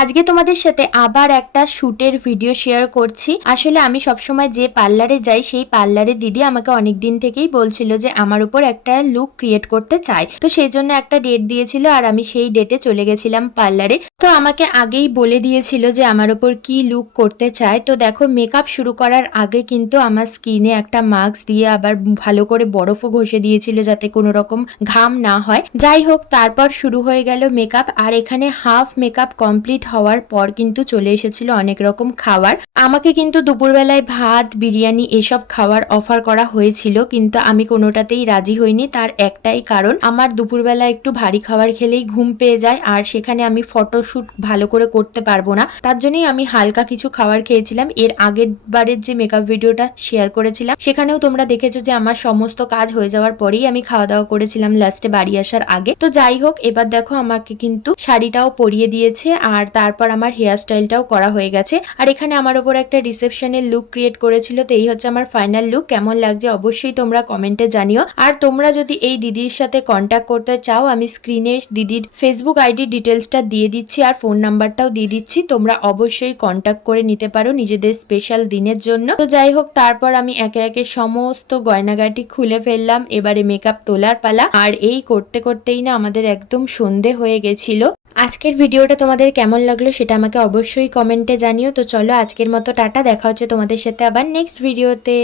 আজকে তোমাদের সাথে আবার একটা শুটের ভিডিও শেয়ার করছি। আসলে আমি সবসময় যে পার্লারে যাই সেই পার্লারে দিদি আমাকে অনেক দিন থেকেই বলছিল যে আমার উপর একটা লুক ক্রিয়েট করতে চায়, তো সেই জন্য একটা ডেট দিয়েছিল আর আমি সেই ডেটে চলে গেছিলাম পার্লারে। তো আমাকে আগেই বলে দিয়েছিল যে আমার উপর কি লুক করতে চায়। তো দেখো, মেকআপ শুরু করার আগে কিন্তু আমার স্কিনে একটা মাস্ক দিয়ে আবার ভালো করে বরফও ঘষে দিয়েছিল যাতে কোনো রকম ঘাম না হয়। যাই হোক, তারপর শুরু হয়ে গেল মেকআপ। আর এখানে হাফ মেকআপ কমপ্লিট হওয়ার পর কিন্তু চলে এসেছিল অনেক রকম খাবার। আমাকে কিন্তু দুপুরবেলায় ভাত, বিরিয়ানি এসব খাওয়ার অফার করা হয়েছিল, কিন্তু আমি কোনোটাতেই রাজি হইনি। তার একটাই কারণ, আমার দুপুরবেলা একটু ভারী খাবার খেলেই ঘুম পেয়ে যায় আর সেখানে আমি ফটোশুট ভালো করে করতে পারবো না। তার জন্যই আমি হালকা কিছু খাবার খেয়েছিলাম। এর আগের বারের যে মেকআপ ভিডিওটা শেয়ার করেছিলাম সেখানেও তোমরা দেখেছো যে আমার সমস্ত কাজ হয়ে যাওয়ার পরেই আমি খাওয়া দাওয়া করেছিলাম লাস্টে বাড়ি আসার আগে। তো যাই হোক, এবার দেখো আমাকে কিন্তু শাড়িটাও পরিয়ে দিয়েছে আর তারপর আমার হেয়ার স্টাইলটাও করা হয়ে গেছে। আর এখানে আমার ওপর একটা রিসেপশনের লুক ক্রিয়েট করেছিল। তো এই হচ্ছে আমার ফাইনাল লুক। কেমন লাগছে অবশ্যই তোমরা কমেন্টে জানিও। আর তোমরা যদি এই দিদির সাথে কন্ট্যাক্ট করতে চাও, আমি স্ক্রিনে দিদির ফেসবুক আইডি ডিটেলসটা দিয়ে দিচ্ছি আর ফোন নাম্বারটাও দিয়ে দিচ্ছি। তোমরা অবশ্যই কন্ট্যাক্ট করে নিতে পারো নিজেদের স্পেশাল দিনের জন্য। তো যাই হোক, তারপর আমি একে একে সমস্ত গয়নাগাটি খুলে ফেললাম। এবারে মেকআপ তোলার পালা। আর এই করতে করতেই না আমাদের একদম সন্ধে হয়ে গেছিল। আজকের ভিডিওটা তোমাদের কেমন লাগলো সেটা আমাকে অবশ্যই কমেন্টে জানিও। তো চলো, আজকের মতো টাটা। দেখা হচ্ছে তোমাদের সাথে আবার নেক্সট ভিডিওতে।